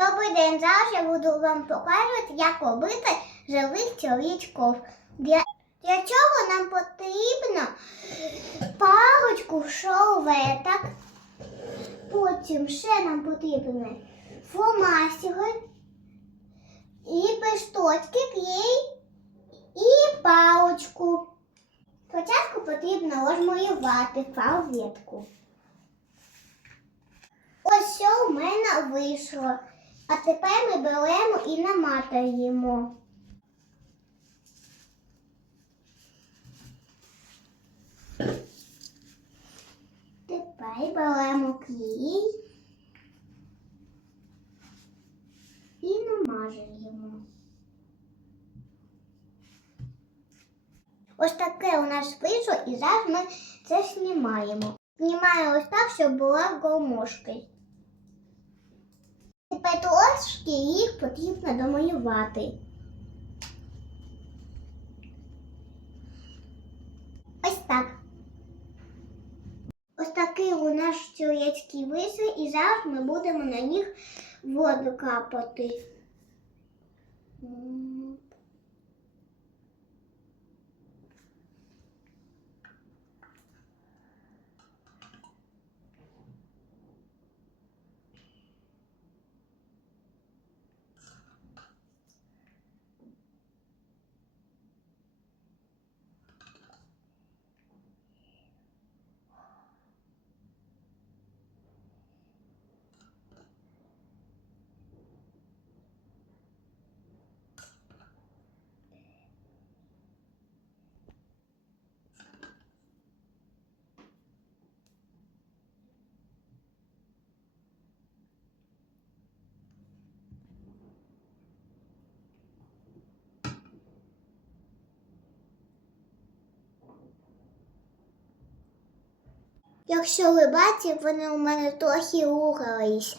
Добрий день, зараз я буду вам показувати, як робити живих чоловічків. Для, для чого нам потрібно парочку шоветок. Потім ще нам потрібні фломастери і пешточки, клей і палочку. Спочатку потрібно розмалювати палетку. Ось що в мене вийшло. А тепер ми беремо і наматуємо. Тепер беремо клей і намажуємо. Ось таке у нас вийшло, і зараз ми це знімаємо. Знімаємо ось так, щоб була гармошка. Тепер їх потрібно домалювати. Ось так. Ось такий у нас чоловічки вийшли, і зараз ми будемо на них воду капати. Якщо ви бачите, вони у мене трохи рухалися.